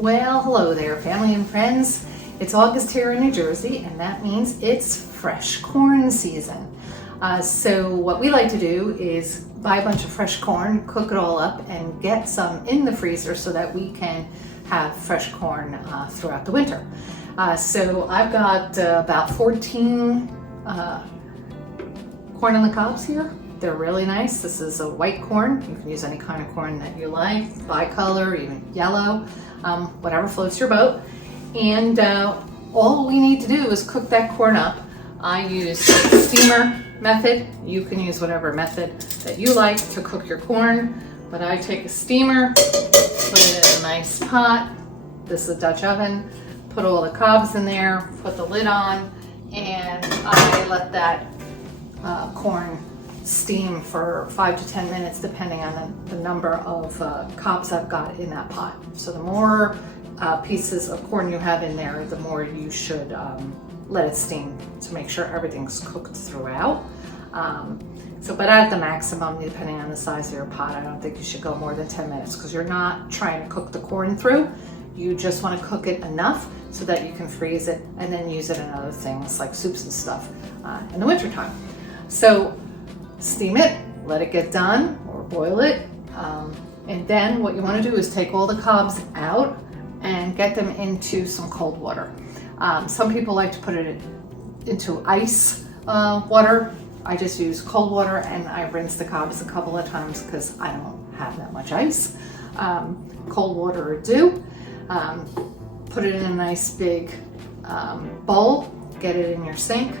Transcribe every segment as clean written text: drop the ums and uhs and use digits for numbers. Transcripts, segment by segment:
Well, hello there, family and friends. It's August here in New Jersey, and that means it's fresh corn season. So what we like to do is buy a bunch of fresh corn, cook it all up, and get some in the freezer so that we can have fresh corn throughout the winter. So I've got about 14 corn on the cobs here. They're really nice. This is a white corn. You can use any kind of corn that you like, bicolor, even yellow, whatever floats your boat. And all we need to do is cook that corn up. I use the steamer method. You can use whatever method that you like to cook your corn, but I take a steamer, put it in a nice pot. This is a Dutch oven. Put all the cobs in there, put the lid on, and I let that corn steam for 5 to 10 minutes depending on the number of cobs I've got in that pot. So the more pieces of corn you have in there, the more you should let it steam to make sure everything's cooked throughout. But at the maximum, depending on the size of your pot, I don't think you should go more than 10 minutes because you're not trying to cook the corn through. You just want to cook it enough so that you can freeze it and then use it in other things like soups and stuff in the wintertime. So steam it, let it get done, or boil it, and then what you want to do is take all the cobs out and get them into some cold water. Some people like to put it into ice water. I just use cold water, and I rinse the cobs a couple of times because I don't have that much ice. Cold water or do. Put it in a nice big bowl, get it in your sink,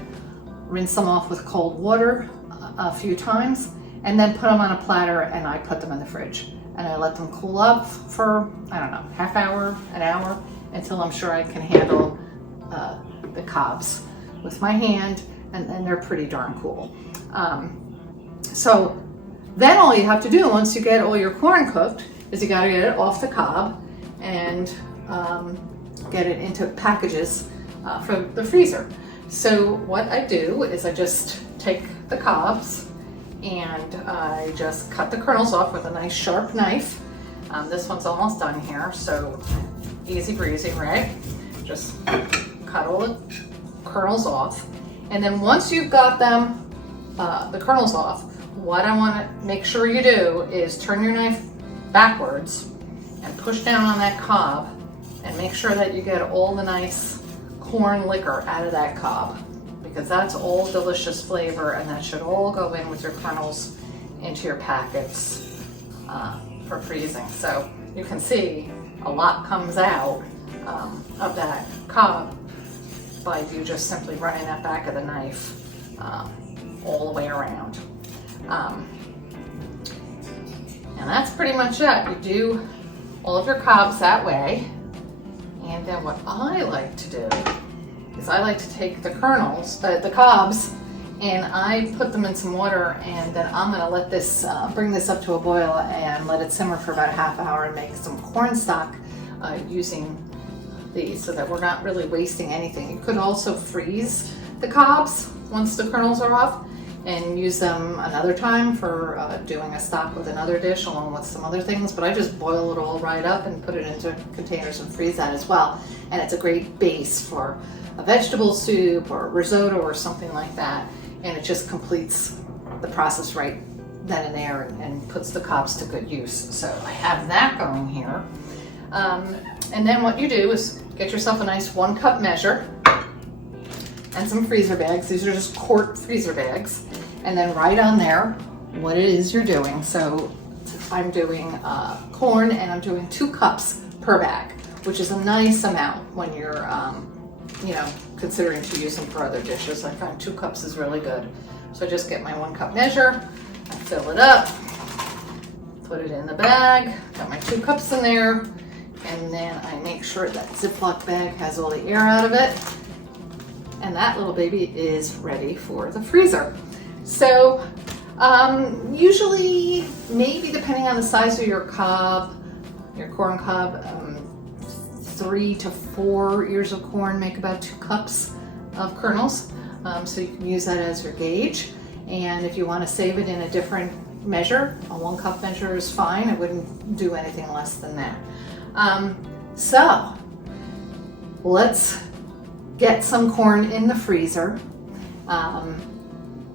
rinse them off with cold water a few times, and then put them on a platter, and I put them in the fridge. And I let them cool up for, I don't know, half hour, an hour, until I'm sure I can handle the cobs with my hand, and then they're pretty darn cool. So then all you have to do once you get all your corn cooked is you got to get it off the cob and get it into packages for the freezer. So what I do is I just take the cobs and I just cut the kernels off with a nice sharp knife. This one's almost done here, so easy breezy, right? Just cut all the kernels off. And then once you've got them, the kernels off, what I want to make sure you do is turn your knife backwards and push down on that cob and make sure that you get all the nice corn liquor out of that cob, because that's all delicious flavor, and that should all go in with your kernels into your packets for freezing. So you can see a lot comes out of that cob by you just simply running that back of the knife all the way around. And that's pretty much it. You do all of your cobs that way. And then what I like to do is I like to take the kernels, the cobs, and I put them in some water, and then I'm gonna let this, bring this up to a boil and let it simmer for about a half hour and make some corn stock using these so that we're not really wasting anything. You could also freeze the cobs once the kernels are off and use them another time for doing a stock with another dish along with some other things, but I just boil it all right up and put it into containers and freeze that as well. And it's a great base for a vegetable soup or risotto or something like that, and it just completes the process right then and there and puts the cobs to good use. So I have that going here. And then what you do is get yourself a nice 1 cup measure and some freezer bags. These are just quart freezer bags. And then write on there what it is you're doing. So I'm doing corn, and I'm doing 2 cups per bag, which is a nice amount when you're, considering to use them for other dishes. I find 2 cups is really good. So I just get my 1 cup measure, I fill it up, put it in the bag, got my 2 cups in there, and then I make sure that Ziploc bag has all the air out of it. And that little baby is ready for the freezer. So usually, maybe depending on the size of your cob, your corn cob, 3 to 4 ears of corn make about 2 cups of kernels. So you can use that as your gauge. And if you want to save it in a different measure, a 1 cup measure is fine. I wouldn't do anything less than that. So let's get some corn in the freezer.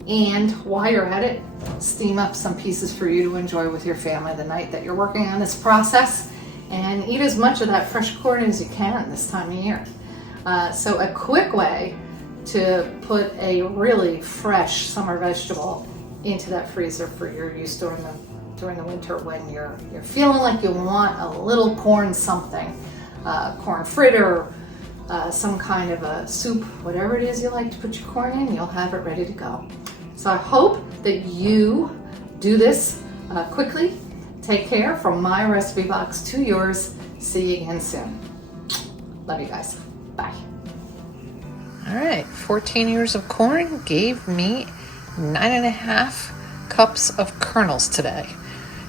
And while you're at it, steam up some pieces for you to enjoy with your family the night that you're working on this process, and eat as much of that fresh corn as you can this time of year. So a quick way to put a really fresh summer vegetable into that freezer for your use during the winter when you're feeling like you want a little corn something, corn fritter, some kind of a soup, whatever it is you like to put your corn in, you'll have it ready to go. So I hope that you do this quickly. Take care. From my recipe box to yours. See you again soon. Love you guys. Bye. All right, 14 ears of corn gave me 9.5 cups of kernels today.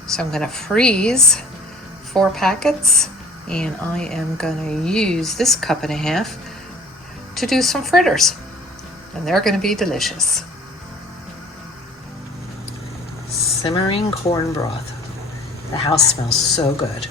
So I'm gonna freeze 4 packets, and I am gonna use this 1.5 cups to do some fritters, and they're gonna be delicious. Simmering corn broth. The house smells so good.